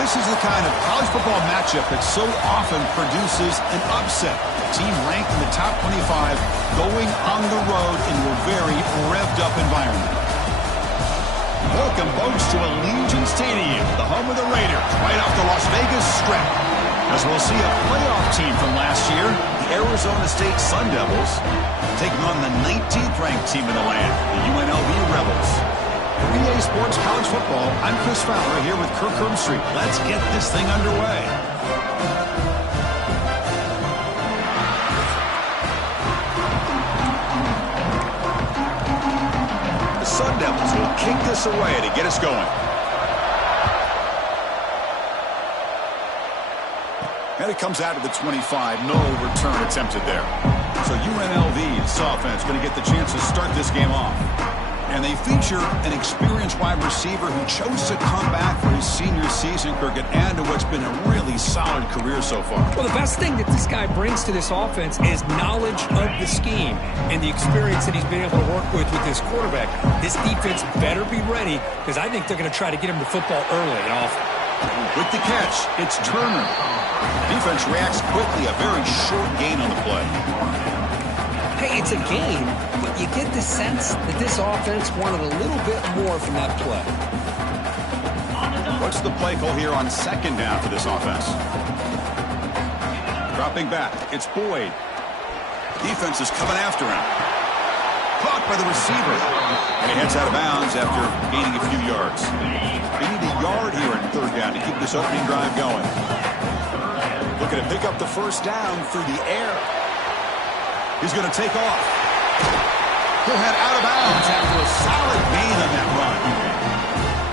This is the kind of college football matchup that so often produces an upset. A team ranked in the top 25 going on the road into a very revved-up environment. Welcome, folks, to Allegiant Stadium, the home of the Raiders, right off the Las Vegas Strip. As we'll see a playoff team from last year, the Arizona State Sun Devils, taking on the 19th-ranked team in the land, the UNLV Rebels. For EA Sports College Football, I'm Chris Fowler here with Kirk Herbstreit. Let's get this thing underway. The Sun Devils will kick this away to get us going. And it comes out of the 25. No return attempted there. So UNLV's offense going to get the chance to start this game off. And they feature an experienced wide receiver who chose to come back for his senior season, Kirk, and add to what's been a really solid career so far. Well, the best thing that this guy brings to this offense is knowledge of the scheme and the experience that he's been able to work with this quarterback. This defense better be ready because I think they're going to try to get him the football early and often. With the catch, it's Turner. Defense reacts quickly, a very short gain on the play. Hey, it's a game, but you get the sense that this offense wanted a little bit more from that play. What's the play call here on second down for this offense? Dropping back, it's Boyd. Defense is coming after him. Caught by the receiver. And he heads out of bounds after gaining a few yards. They need a yard here in third down to keep this opening drive going. Looking to pick up the first down through the air. He's going to take off. He'll head out of bounds after a solid gain on that run.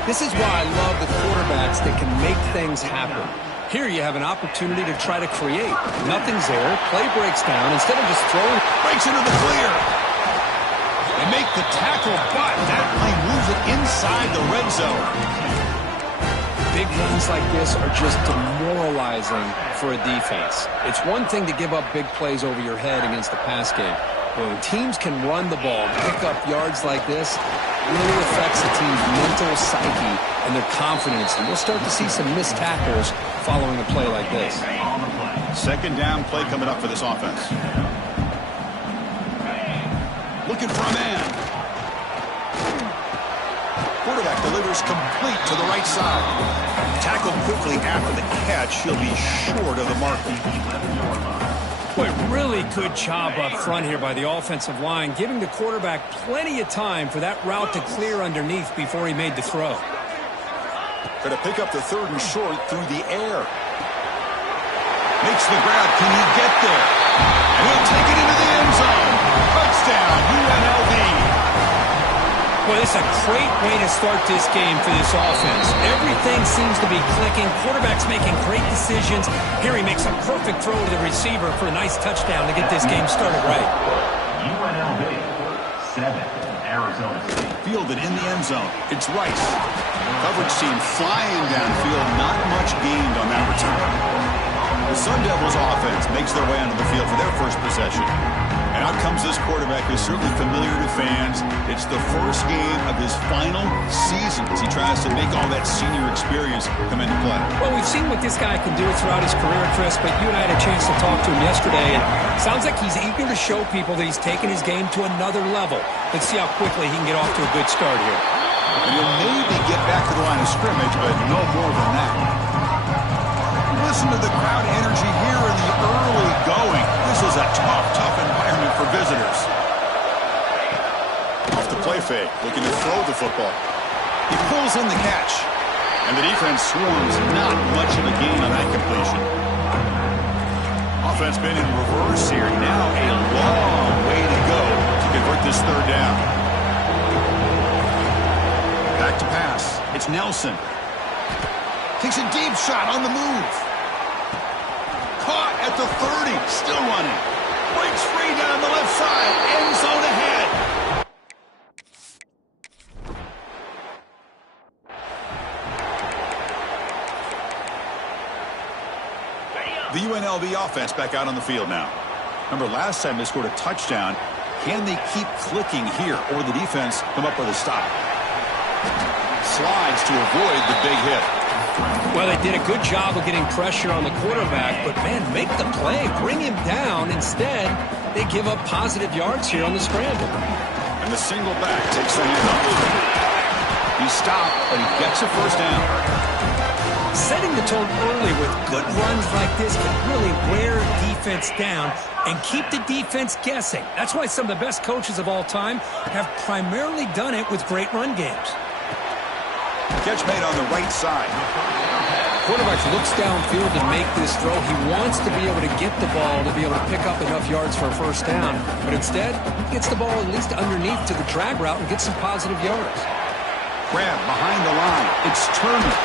This is why I love the quarterbacks that can make things happen. Here you have an opportunity to try to create. Nothing's there. Play breaks down. Instead of just throwing, breaks into the clear. They make the tackle, but that play moves it inside the red zone. Big runs like this are just demoralizing for a defense. It's one thing to give up big plays over your head against the pass game. But when teams can run the ball, pick up yards like this, it really affects the team's mental psyche and their confidence. And we'll start to see some missed tackles following a play like this. Second down play coming up for this offense. Looking for a man. Quarterback delivers complete to the right side. Tackled quickly after the catch. He'll be short of the mark. Boy, really good job up front here by the offensive line, giving the quarterback plenty of time for that route to clear underneath before he made the throw. Going to pick up the third and short through the air. Makes the grab. Can he get there? And he'll take it into the end zone. Touchdown, UNLV. Well, it's a great way to start this game for this offense. Everything seems to be clicking. Quarterback's making great decisions. Here he makes a perfect throw to the receiver for a nice touchdown to get this game started right. UNLV 7, Arizona State. Fielded in the end zone. It's Rice. Coverage team flying downfield. Not much gained on that return. The Sun Devils offense makes their way onto the field for their first possession. And out comes this quarterback who's certainly familiar to fans. It's the first game of his final season as he tries to make all that senior experience come into play. Well, we've seen what this guy can do throughout his career, Chris, but you and I had a chance to talk to him yesterday, and it sounds like he's eager to show people that he's taken his game to another level. Let's see how quickly he can get off to a good start here. And he'll maybe get back to the line of scrimmage, but no more than that. Listen to the crowd energy here in the early going. This is a tough environment for visitors. Off the play fake, looking to throw the football. He pulls in the catch. And the defense swarms. Not much of a gain on that completion. Offense been in reverse here. Now a long way to go to convert this third down. Back to pass. It's Nelson. Takes a deep shot on the move. Caught at the 30. Still running. Breaks free down the left side. End zone ahead. The UNLV offense back out on the field now. Remember, last time they scored a touchdown. Can they keep clicking here, or the defense come up with a stop? Slides to avoid the big hit. Well, they did a good job of getting pressure on the quarterback, but, man, make the play. Bring him down. Instead, they give up positive yards here on the scramble. And the single back takes the handoff. He stopped, but he gets a first down. Setting the tone early with good runs like this can really wear defense down and keep the defense guessing. That's why some of the best coaches of all time have primarily done it with great run games. Catch made on the right side. Quarterback looks downfield to make this throw. He wants to be able to get the ball to be able to pick up enough yards for a first down. But instead, he gets the ball at least underneath to the drag route and gets some positive yards. Grab behind the line. It's Turner.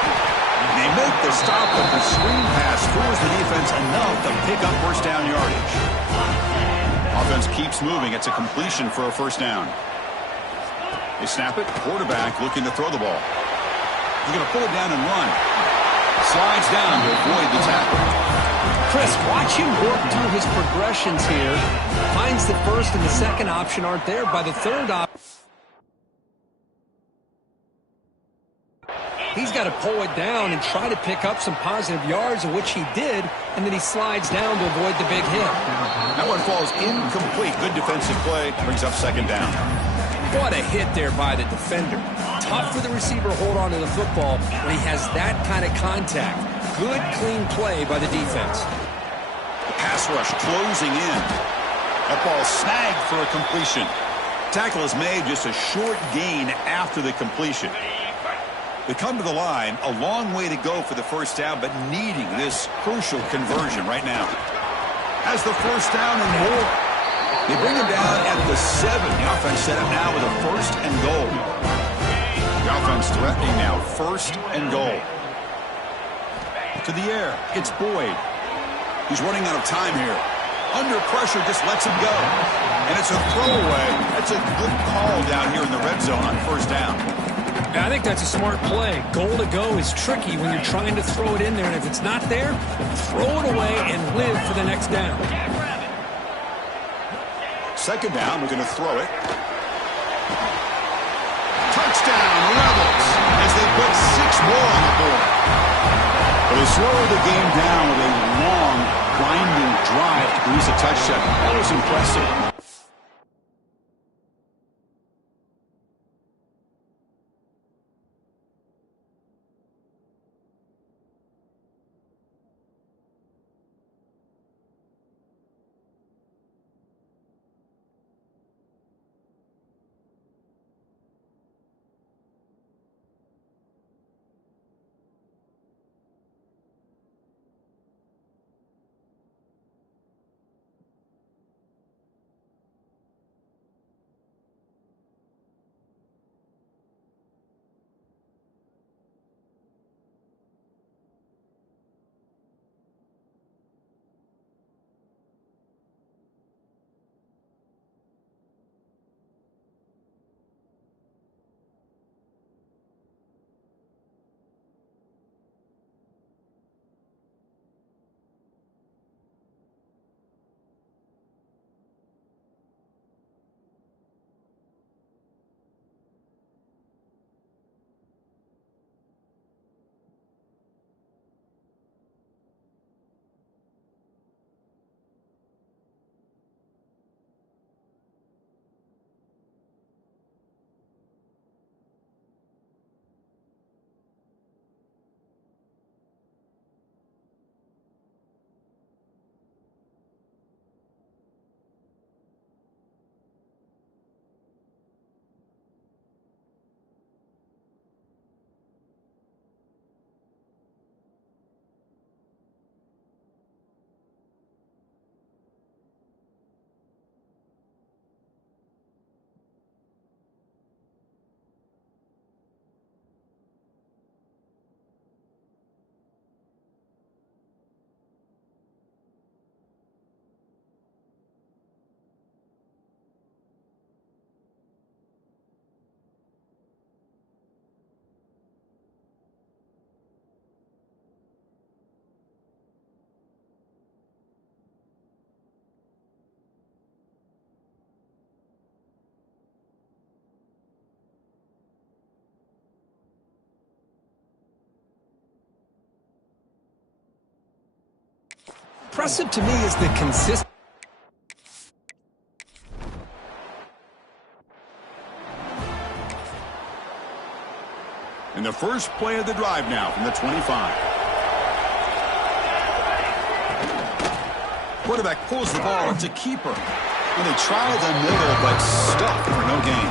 They make the stop, but the screen pass fools the defense enough to pick up first down yardage. Offense keeps moving. It's a completion for a first down. They snap it. Quarterback looking to throw the ball. He's going to pull it down and run. Slides down to avoid the tackle. Chris, watch him work through his progressions here. Finds the first and the second option aren't there. By the third option, he's got to pull it down and try to pick up some positive yards, which he did, and then he slides down to avoid the big hit. That one falls incomplete. Good defensive play. Brings up second down. What a hit there by the defender. Tough for the receiver to hold on to the football when he has that kind of contact. Good, clean play by the defense. The pass rush closing in. That ball snagged for a completion. Tackle is made, just a short gain after the completion. They come to the line, a long way to go for the first down, but needing this crucial conversion right now. Has the first down and more. They bring him down at the 7. The offense set up now with a first and goal. The offense threatening now, first and goal. To the air, it's Boyd. He's running out of time here. Under pressure, just lets him go. And it's a throwaway. That's a good call down here in the red zone on first down. I think that's a smart play. Goal to go is tricky when you're trying to throw it in there, and if it's not there, throw it away and live for the next down. Second down, we're going to throw it. Touchdown, Rebels, as they put 6 more on the board. But they slow the game down with a long, grinding drive to produce a touchdown. That was impressive. impressive to me is the consistency. In the first play of the drive now from the 25. Quarterback pulls the ball. It's a keeper. And they try the middle, but stuck for no gain.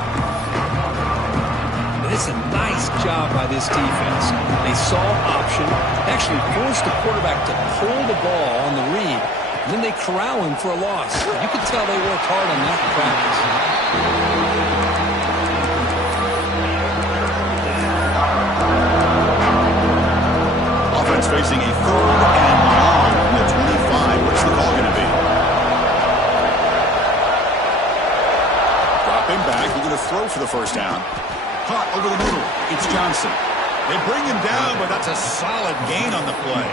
It's a nice job by this defense. They saw option, actually forced the quarterback to pull the ball on the read, and then they corral him for a loss. You could tell they worked hard on that in practice. Offense facing a 3rd and long from the 25. What's the call going to be? Dropping back. We're going to throw for the first down. Caught over the middle. It's Johnson. They bring him down, but that's a solid gain on the play.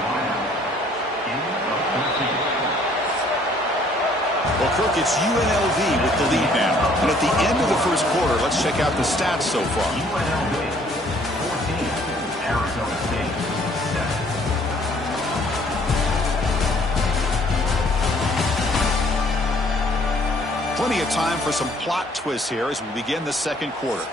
Well, Kirk, it's UNLV with the lead now. And at the end of the first quarter, let's check out the stats so far. UNLV 14, Arizona State 7. Plenty of time for some plot twists here as we begin the second quarter.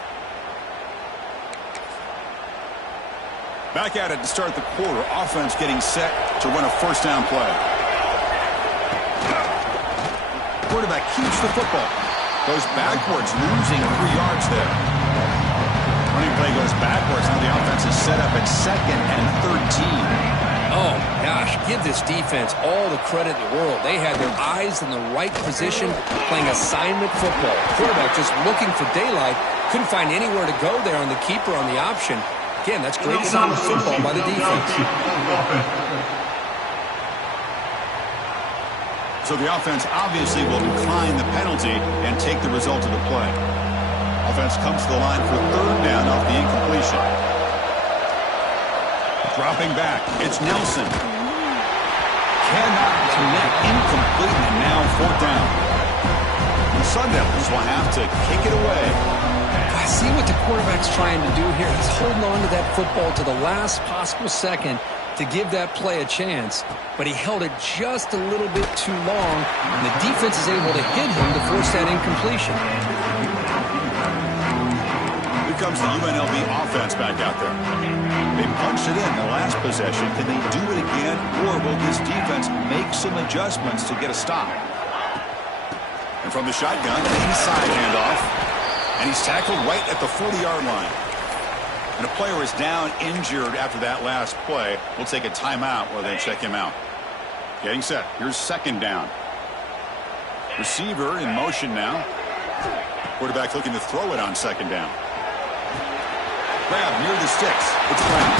Back at it to start the quarter. Offense getting set to run a first down play. Quarterback keeps the football. Goes backwards, losing 3 yards there. Running play goes backwards. Now the offense is set up at 2nd and 13. Oh, gosh, give this defense all the credit in the world. They had their eyes in the right position, playing assignment football. Quarterback just looking for daylight. Couldn't find anywhere to go there on the keeper on the option. Again, that's great assignment football by the defense. So the offense obviously will decline the penalty and take the result of the play. Offense comes to the line for 3rd down off the incompletion. Dropping back, it's Nelson. Cannot connect, incomplete, and now 4th down. The Sun Devils will have to kick it away. I see what the quarterback's trying to do here. He's holding on to that football to the last possible second to give that play a chance, but he held it just a little bit too long, and the defense is able to hit him to force that incompletion. Here comes the UNLV offense back out there. They punched it in the last possession. Can they do it again, or will this defense make some adjustments to get a stop? And from the shotgun, an inside handoff, and he's tackled right at the 40-yard line. And a player is down injured after that last play. We'll take a timeout while they check him out. Getting set. Here's 2nd down. Receiver in motion now. Quarterback looking to throw it on 2nd down. Grab near the sticks. It's Brown.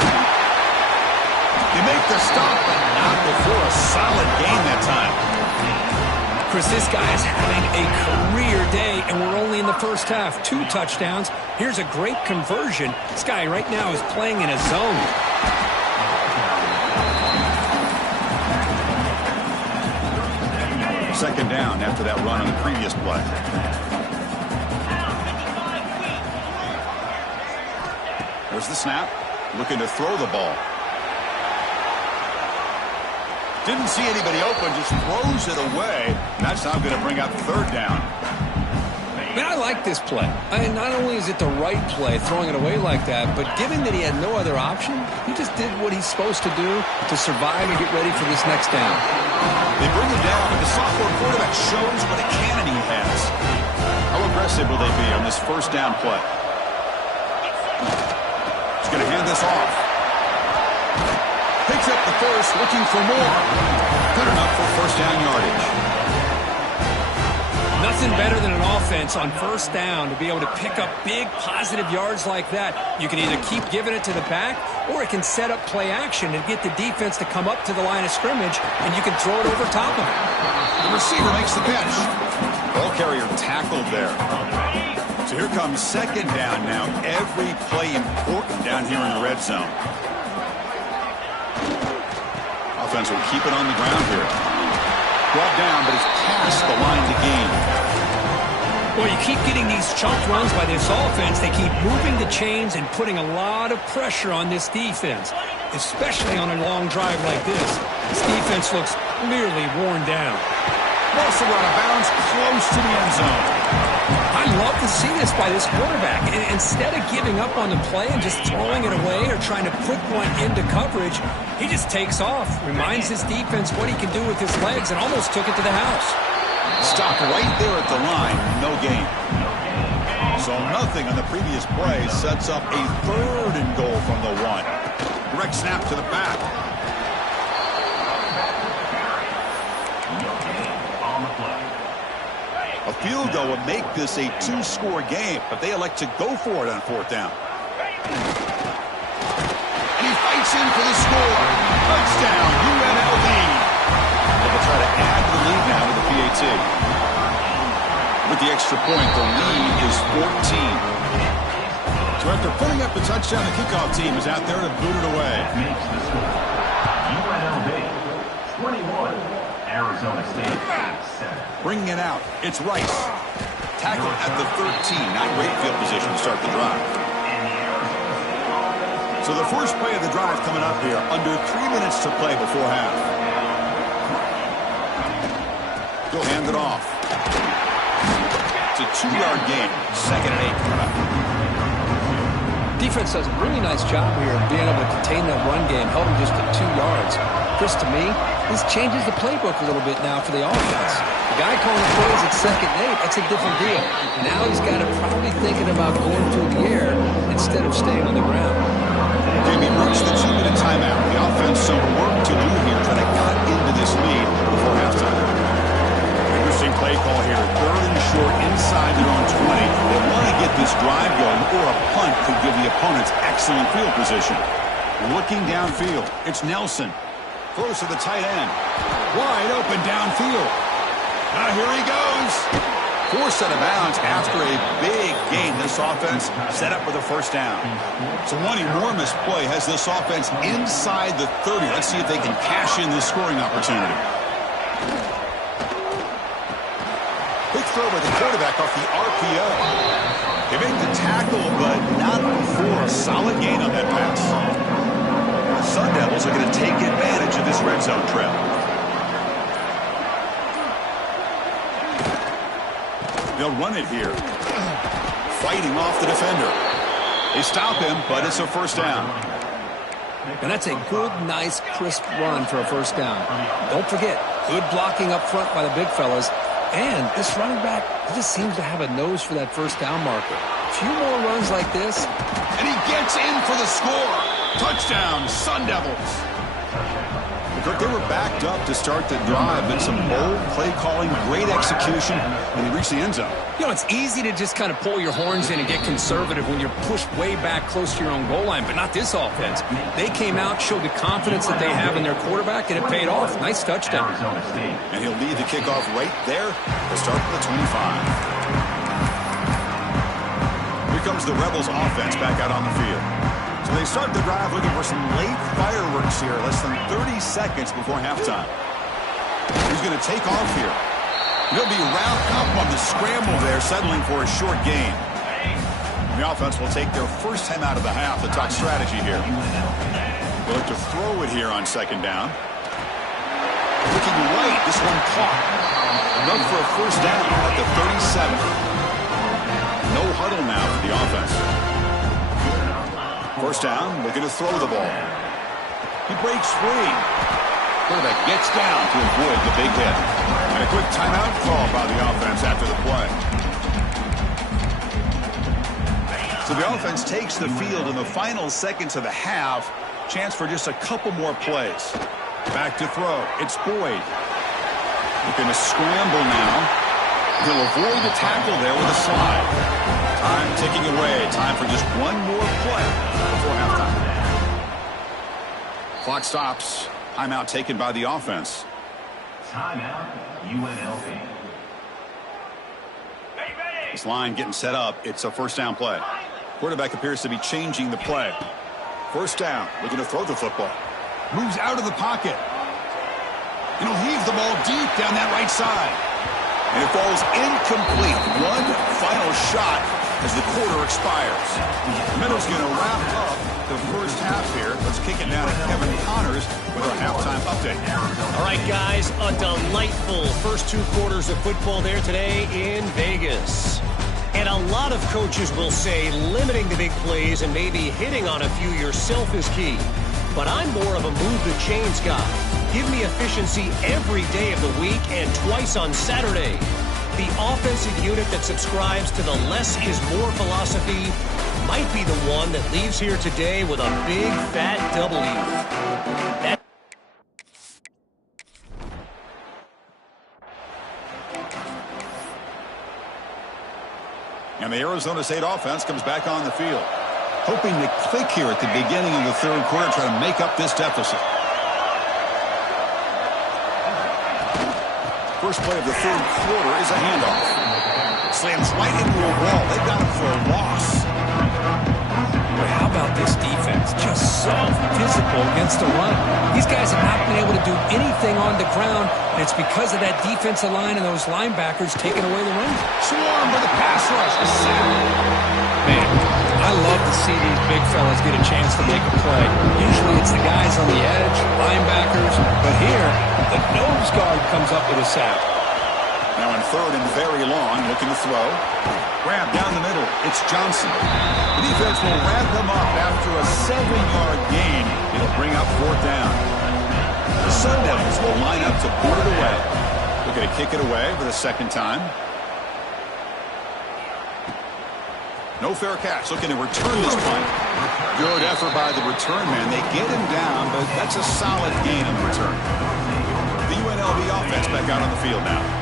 They make the stop, but not before a solid gain that time. Chris, this guy is having a career day, and we're only in the first half. 2 touchdowns. Here's a great conversion. This guy right now is playing in a zone. Second down after that run on the previous play. There's the snap. Looking to throw the ball. Didn't see anybody open, just throws it away. That's now going to bring up 3rd down. Man, I like this play. Not only is it the right play, throwing it away like that, but given that he had no other option, he just did what he's supposed to do to survive and get ready for this next down. They bring him down, but the sophomore quarterback shows what a cannon he has. How aggressive will they be on this first down play? He's going to hand this off. Picks up the first, looking for more. Good enough for first down yardage. Nothing better than an offense on first down to be able to pick up big positive yards like that. You can either keep giving it to the back, or it can set up play action and get the defense to come up to the line of scrimmage, and you can throw it over top of it. The receiver makes the catch. Ball carrier tackled there. So here comes 2nd down now. Every play important down here in the red zone. Offense will keep it on the ground here. Brought down, but it's past the line to gain. Well, you keep getting these chunk runs by this offense. They keep moving the chains and putting a lot of pressure on this defense, especially on a long drive like this. This defense looks nearly worn down. Also out of bounds, close to the end zone. I love to see this by this quarterback. Instead of giving up on the play and just throwing it away or trying to put one into coverage, he just takes off, reminds his defense what he can do with his legs, and almost took it to the house. Stopped right there at the line, no gain. So nothing on the previous play sets up a 3rd and goal from the 1. Direct snap to the back. A field goal would make this a 2-score game, but they elect to go for it on 4th down. And he fights in for the score. Touchdown, UNLV. They'll try to add to the lead now with the PAT. With the extra point, the lead is 14. So after putting up the touchdown, the kickoff team is out there to boot it away. Makes the score. UNLV 21, Arizona State 7. Bringing it out, it's Rice. Tackle at the 13. Not great field position to start the drive. So the first play of the drive coming up here. Under 3 minutes to play before half. He'll hand it off. It's a 2-yard gain. 2nd and 8 coming up. Defense does a really nice job here of being able to contain that run game, held him just at 2 yards. Chris, to me, this changes the playbook a little bit now for the offense. The guy calling plays at 2nd and 8, that's a different deal. Now he's got to probably thinking about going through the air instead of staying on the ground. Jamie reached the 2-minute timeout. The offense some work to do here, trying to cut into this lead before halftime. Interesting play call here. 3rd and short inside their own 20. They want to get this drive going, or a punt could give the opponents excellent field position. Looking downfield, it's Nelson. Throws to the tight end. Wide open downfield. Now here he goes. Forced out of bounds after a big gain. This offense set up with a 1st down. So one enormous play has this offense inside the 30. Let's see if they can cash in this scoring opportunity. Quick throw by the quarterback off the RPO. They make the tackle, but not before a solid gain on that pass. The Sun Devils are going to take advantage of this red zone trail. They'll run it here. Fighting off the defender. They stop him, but it's a 1st down. And that's a good, nice, crisp run for a 1st down. Don't forget, good blocking up front by the big fellas. And this running back, he just seems to have a nose for that 1st down marker. A few more runs like this. And he gets in for the score. Touchdown, Sun Devils. Kirk, they were backed up to start the drive, but some bold play calling, great execution, and they reached the end zone. You know, it's easy to just kind of pull your horns in and get conservative when you're pushed way back close to your own goal line, but not this offense. They came out, showed the confidence that they have in their quarterback, and it paid off. Nice touchdown. And he'll lead the kickoff right there to start the 25. Here comes the Rebels offense back out on the field. So they start the drive looking for some late fireworks here, less than 30 seconds before halftime. He's going to take off here. He'll be wrapped up on the scramble there, settling for a short gain. The offense will take their first time out of the half to talk strategy here. They'll look to throw it here on 2nd down. Looking right, this one caught. Enough for a 1st down at the 37. No huddle now for the offense. 1st down, looking to throw the ball. He breaks free. Quarterback gets down to avoid the big hit. And a quick timeout call by the offense after the play. So the offense takes the field in the final seconds of the half. Chance for just a couple more plays. Back to throw. It's Boyd. Looking to scramble now. He'll avoid the tackle there with a slide. Time ticking away. Time for just one more play before halftime. Clock stops. Timeout taken by the offense. Timeout, UNLV. This line getting set up. It's a 1st down play. Quarterback appears to be changing the play. 1st down. Looking to throw the football. Moves out of the pocket. And he'll heave the ball deep down that right side. And it falls incomplete. One final shot as the quarter expires. Meadow's going to wrap up the first half here. Let's kick it now to Kevin Connors with our halftime update. All right, guys, a delightful first 2 quarters of football there today in Vegas. And a lot of coaches will say limiting the big plays and maybe hitting on a few yourself is key. But I'm more of a move the chains guy. Give me efficiency every day of the week and twice on Saturday. The offensive unit that subscribes to the less is more philosophy might be the one that leaves here today with a big fat W. And the Arizona State offense comes back on the field, hoping to click here at the beginning of the third quarter, try to make up this deficit. First play of the third quarter is a handoff. Slams right into a wall. They've got him for a loss. But how about this defense? Just so physical against the run. These guys have not been able to do anything on the ground, and it's because of that defensive line and those linebackers taking away the run. Swarm with a pass rush. A sack. Man, I love to see these big fellas get a chance to make a play. Usually it's the guys on the edge, linebackers, but here, the nose guard comes up with a sack. Now in third and very long, looking to throw. Grab down the middle. It's Johnson. The defense will wrap him up after a 7-yard gain. It'll bring up fourth down. The Sun Devils will line up to put it away. Looking to kick it away for the second time. No fair catch. Looking to return this punt. Good effort by the return man. They get him down, but that's a solid gain in return. The UNLV offense back out on the field now.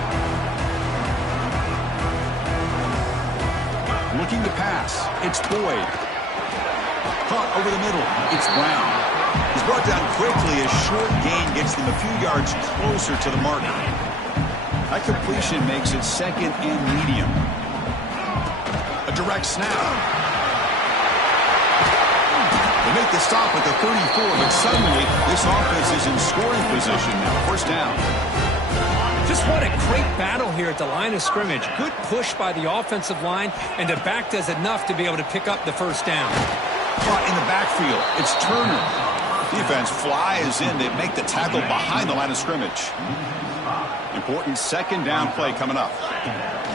Looking to pass. It's Boyd. Caught over the middle. It's Brown. He's brought down quickly. A short gain gets them a few yards closer to the mark. That completion makes it second and medium. A direct snap. They make the stop at the 34, but suddenly this offense is in scoring position now. First down. Just what a great battle here at the line of scrimmage. Good push by the offensive line, and the back does enough to be able to pick up the first down. Caught in the backfield. It's Turner. Defense flies in to make the tackle behind the line of scrimmage. Important second down play coming up.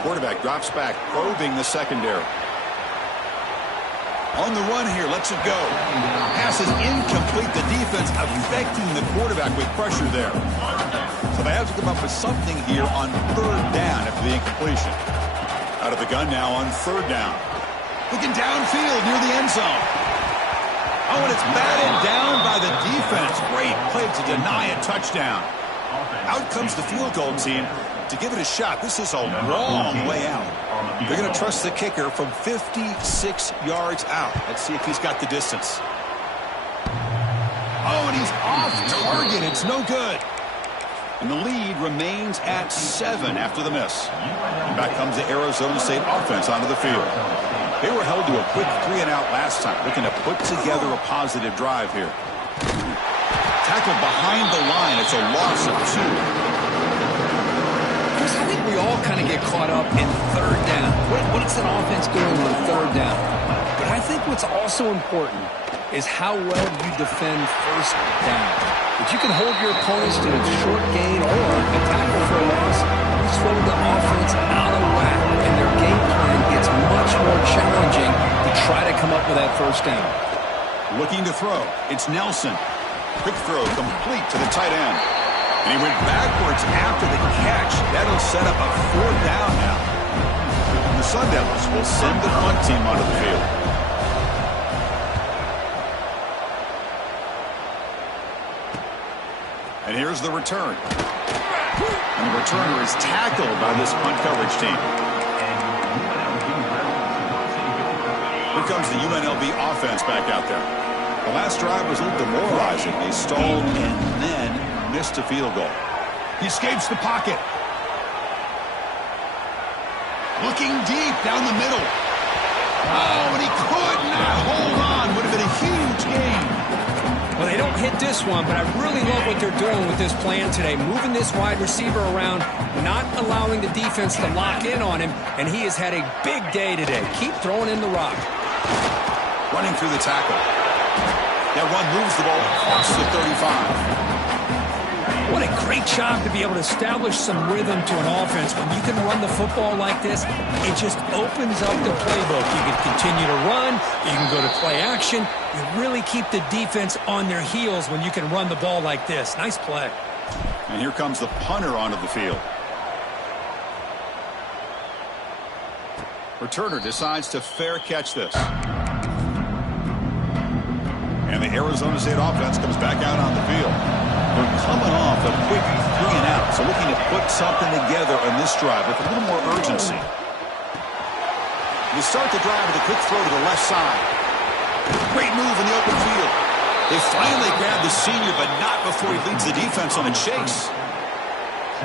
Quarterback drops back, probing the secondary. On the run here, lets it go. Pass is incomplete. The defense affecting the quarterback with pressure there. So they have to come up with something here on third down after the incompletion. Out of the gun now on third down. Looking downfield near the end zone. Oh, and it's batted down by the defense. Great play to deny a touchdown. Out comes the field goal team to give it a shot. This is a long way out. They're going to trust the kicker from 56 yards out. Let's see if he's got the distance. Oh, and he's off target. It's no good. And the lead remains at 7 after the miss. And back comes the Arizona State offense onto the field. They were held to a quick 3-and-out last time, looking to put together a positive drive here. Tackled behind the line. It's a loss of 2. Chris, I think we all kind of get caught up in third down. What's an offense doing on third down? But I think what's also important is how well you defend first down. If you can hold your opponents to a short gain or a tackle for a loss, you throw the offense out of whack, and their game plan gets much more challenging to try to come up with that first down. Looking to throw. It's Nelson. Quick throw complete to the tight end. And he went backwards after the catch. That'll set up a fourth down now. And the Sun Devils will send the punt team onto the field. And here's the return. And the returner is tackled by this punt coverage team. Here comes the UNLV offense back out there. The last drive was a little demoralizing. They stalled and then missed a field goal. He escapes the pocket. Looking deep down the middle. Oh, and he could not hold on. Would have been a huge gain. Well, they don't hit this one, but I really love what they're doing with this plan today. Moving this wide receiver around, not allowing the defense to lock in on him, and he has had a big day today. Keep throwing in the rock. Running through the tackle. That run moves the ball across the 35. What a great job to be able to establish some rhythm to an offense. When you can run the football like this, it just opens up the playbook. You can continue to run. You can go to play action. You really keep the defense on their heels when you can run the ball like this. Nice play. And here comes the punter onto the field. Returner decides to fair catch this. And the Arizona State offense comes back out on the field. They're coming off a quick 3-and-out, so looking to put something together on this drive with a little more urgency. They start the drive with a quick throw to the left side. Great move in the open field. They finally grab the senior, but not before he leads the defense on a chase.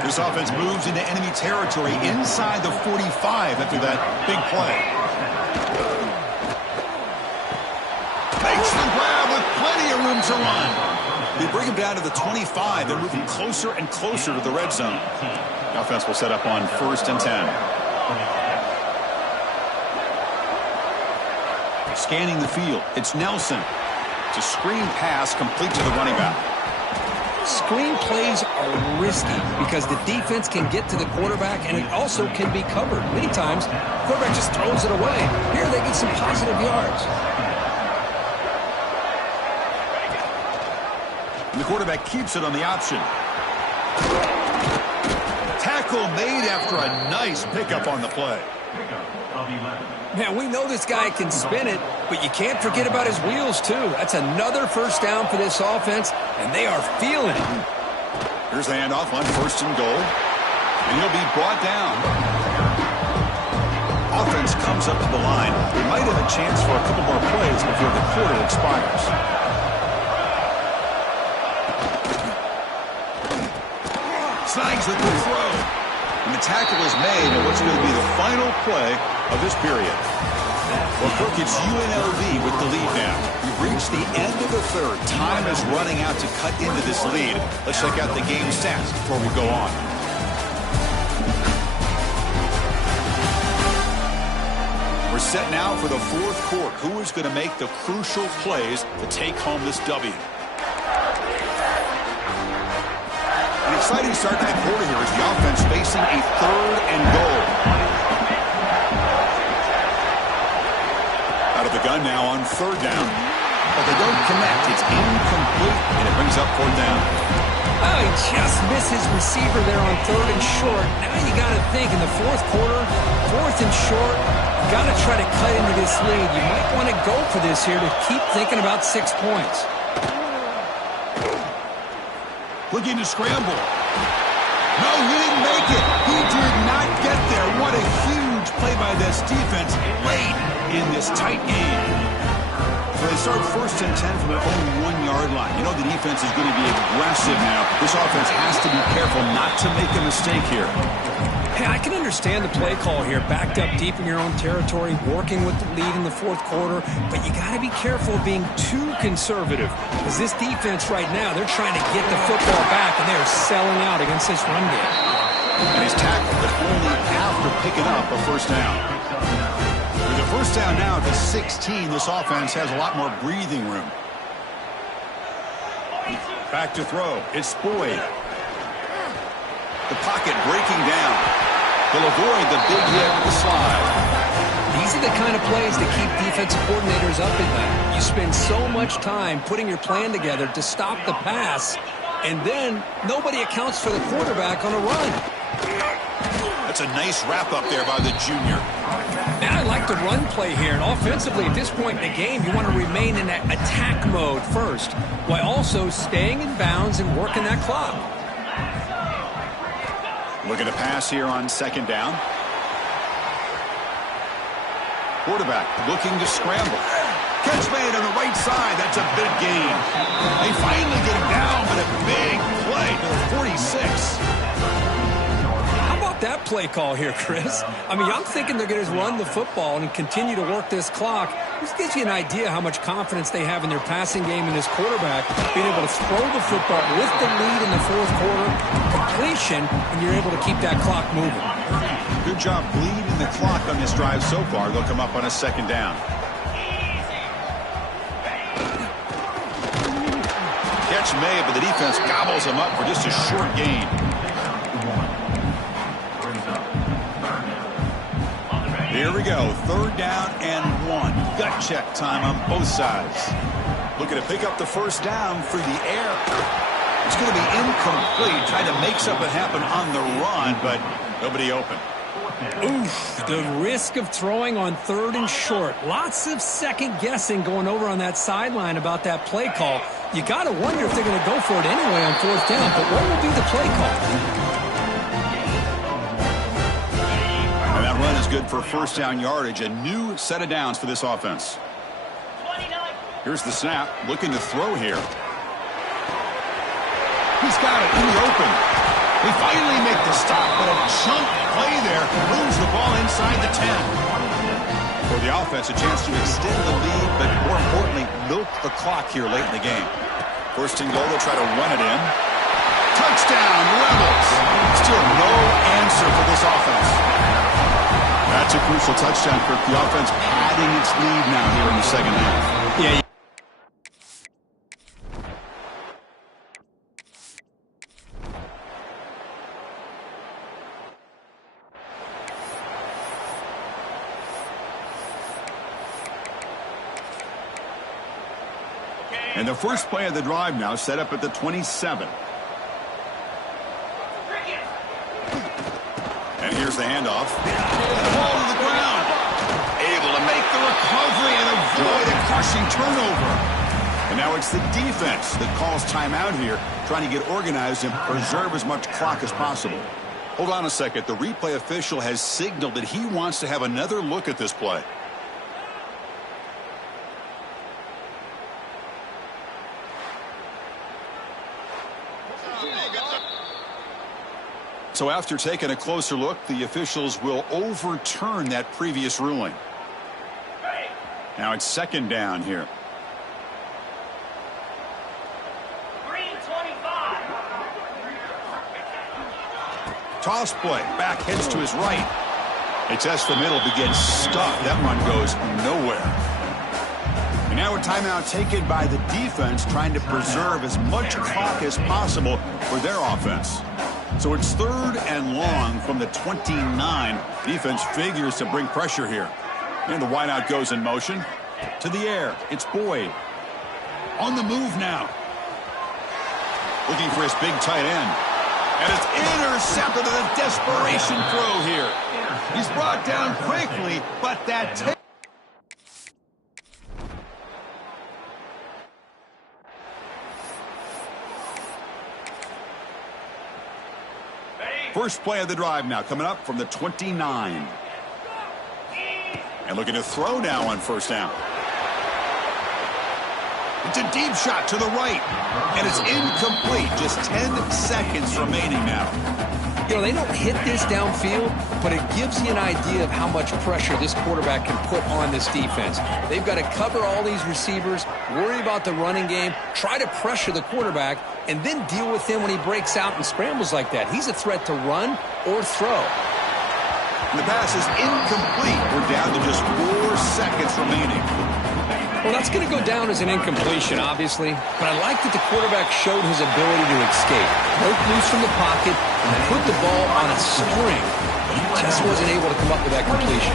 This offense moves into enemy territory inside the 45 after that big play. Makes the grab with plenty of room to run. They bring him down to the 25. They're moving closer and closer to the red zone. The offense will set up on 1st and 10. Scanning the field. It's Nelson. It's a screen pass complete to the running back. Screen plays are risky because the defense can get to the quarterback and it also can be covered. Many times, the quarterback just throws it away. Here they get some positive yards. And the quarterback keeps it on the option. Tackle made after a nice pickup on the play. Man, we know this guy can spin it, but you can't forget about his wheels, too. That's another first down for this offense, and they are feeling it. Here's the handoff on 1st and goal, and he'll be brought down. Offense comes up to the line. They might have a chance for a couple more plays before the quarter expires. Snags the quick throw. And the tackle is made at what's going to be the final play of this period. Well, Kirk, it's UNLV with the lead now. We've reached the end of the third. Time is running out to cut into this lead. Let's check out the game stats before we go on. We're set now for the 4th quarter. Who is going to make the crucial plays to take home this W? An exciting start to the quarter here as the offense facing a 3rd and goal. Out of the gun now on 3rd down. But they don't connect. It's incomplete, and it brings up 4th down. Oh, he just missed his receiver there on 3rd and short. Now you got to think in the 4th quarter, 4th and short, you got to try to cut into this lead. You might want to go for this here to keep thinking about 6 points. Looking to scramble. No, he didn't make it. He did not get there. What a huge play by this defense late in this tight game. So they start 1st and 10 from their own 1-yard line. You know the defense is going to be aggressive now. This offense has to be careful not to make a mistake here. Hey, I can understand the play call here, backed up deep in your own territory, working with the lead in the 4th quarter, but you got to be careful of being too conservative, because this defense right now, they're trying to get the football back, and they're selling out against this run game. And he's tackled, but only after picking up a 1st down. With a 1st down now to 16, this offense has a lot more breathing room. Back to throw. It's Boyd. The pocket breaking down. He'll avoid the big hit with the slide. These are the kind of plays that keep defensive coordinators up at night. You spend so much time putting your plan together to stop the pass, and then nobody accounts for the quarterback on a run. That's a nice wrap up there by the junior. And I like the run play here. And offensively, at this point in the game, you want to remain in that attack mode first, while also staying in bounds and working that clock. Looking to pass here on 2nd down. Quarterback looking to scramble. Catch made on the right side. That's a big gain. They finally get him down, but a big play to the 46. How about that play call here, Chris? I mean, I'm thinking they're going to run the football and continue to work this clock. This gives you an idea how much confidence they have in their passing game and this quarterback being able to throw the football with the lead in the 4th quarter, completion, and you're able to keep that clock moving. Good job bleeding the clock on this drive so far. They'll come up on a 2nd down. catch made, but the defense gobbles him up for just a short gain. Here we go. 3rd down and 1. Gut check time on both sides. Looking to pick up the first down through the air. It's going to be incomplete. Trying to make something happen on the run, but nobody open. Oof, the risk of throwing on 3rd and short. Lots of second guessing going over on that sideline about that play call. You got to wonder if they're going to go for it anyway on 4th down, but what will be the play call? And that run is good for first down yardage. A new set of downs for this offense. Here's the snap. Looking to throw here. He's got it in the open. They finally make the stop, but a chunk play there moves the ball inside the 10. For the offense, a chance to extend the lead, but more importantly, milk the clock here late in the game. 1st and goal, they'll try to run it in. Touchdown, Rebels. Still no answer for this offense. That's a crucial touchdown, Kirk. The offense padding its lead now here in the second half. Yeah. And the first play of the drive now set up at the 27. And here's the handoff. And the ball to the ground. Able to make the recovery and avoid a crushing turnover. And now it's the defense that calls timeout here, trying to get organized and preserve as much clock as possible. Hold on a second. The replay official has signaled that he wants to have another look at this play. So after taking a closer look, the officials will overturn that previous ruling. Now it's 2nd down here. 3:25. Toss play. Back heads to his right. They test the middle, begins stuck. That run goes nowhere. And now a timeout taken by the defense, trying to preserve as much clock as possible for their offense. So it's 3rd and long from the 29. Defense figures to bring pressure here. And the wideout goes in motion. To the air. It's Boyd. On the move now. Looking for his big tight end. And it's intercepted with a desperation throw here. He's brought down quickly, but that first play of the drive now coming up from the 29. And looking to throw now on 1st down. It's a deep shot to the right. And it's incomplete. Just 10 seconds remaining now. You know, they don't hit this downfield, but it gives you an idea of how much pressure this quarterback can put on this defense. They've got to cover all these receivers, worry about the running game, try to pressure the quarterback, and then deal with him when he breaks out and scrambles like that. He's a threat to run or throw. And the pass is incomplete. We're down to just 4 seconds remaining. Well, that's going to go down as an incompletion, obviously, but I like that the quarterback showed his ability to escape, broke loose from the pocket, and put the ball on a string. He just wasn't able to come up with that completion.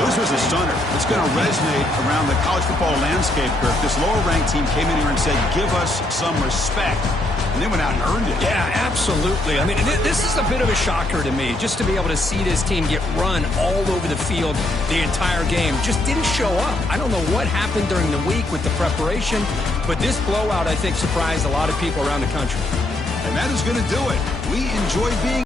Well, this was a stunner. It's going to resonate around the college football landscape, Kirk. This lower-ranked team came in here and said, give us some respect. And they went out and earned it. Yeah, absolutely. I mean, this is a bit of a shocker to me, just to be able to see this team get run all over the field the entire game. Just didn't show up. I don't know what happened during the week with the preparation, but this blowout, I think, surprised a lot of people around the country. And that is going to do it. We enjoy being